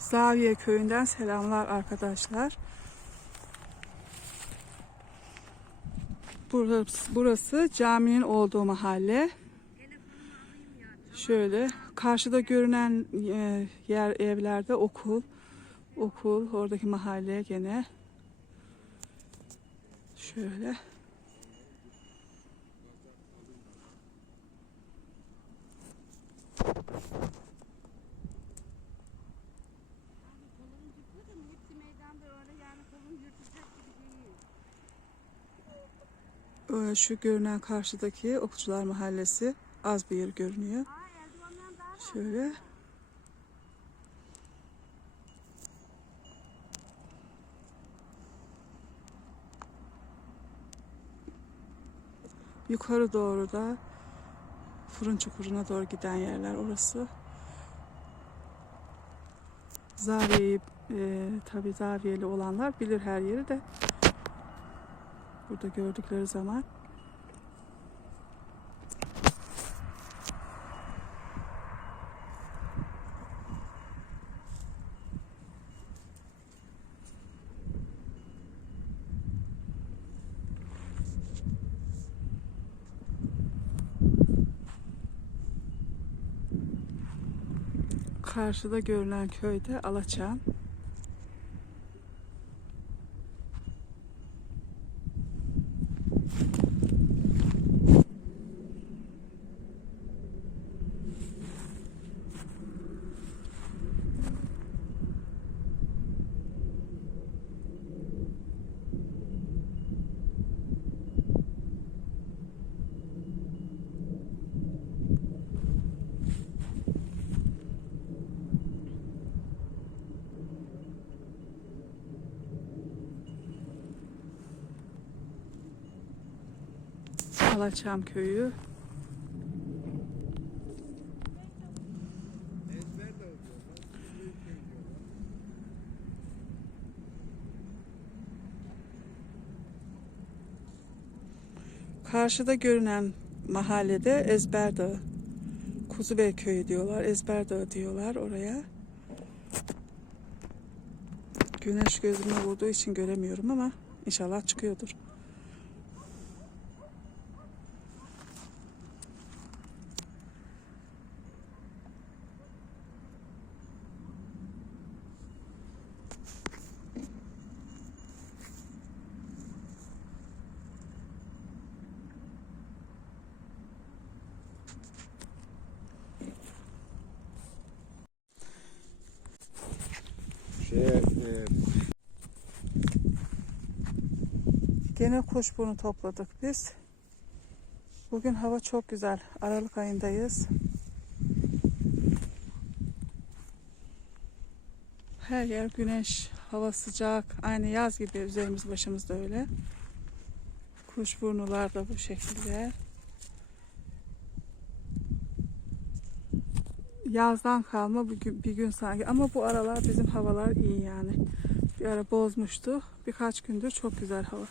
Zaviye köyünden selamlar arkadaşlar. Burası, burası caminin olduğu mahalle. Şöyle karşıda görünen e, yer evlerde okul. Okul oradaki mahalle gene. Şöyle. Şu görünen karşıdaki Okçular Mahallesi az bir yer görünüyor. Şöyle. Yukarı doğru da fırın çukuruna doğru giden yerler orası. Zaviyeyi e, tabi zaviyeli olanlar bilir her yeri de burada gördükleri zaman karşıda görülen köyde Alaçam. Alaçam köyü. Karşıda görünen mahallede Ezber Dağı. Kuzubey köyü diyorlar. Ezber Dağı diyorlar oraya. Güneş gözüme vurduğu için göremiyorum ama inşallah çıkıyordur. Şeye, e, Gene kuşburnu topladık biz. Bugün hava çok güzel. Aralık ayındayız. Her yer güneş, hava sıcak. Aynı yaz gibi üzerimiz başımız da öyle. Kuşburnular da bu şekilde. Yazdan kalma bir bir gün sanki. Ama bu aralar bizim havalar iyi yani. Bir ara bozmuştu. Birkaç gündür çok güzel hava.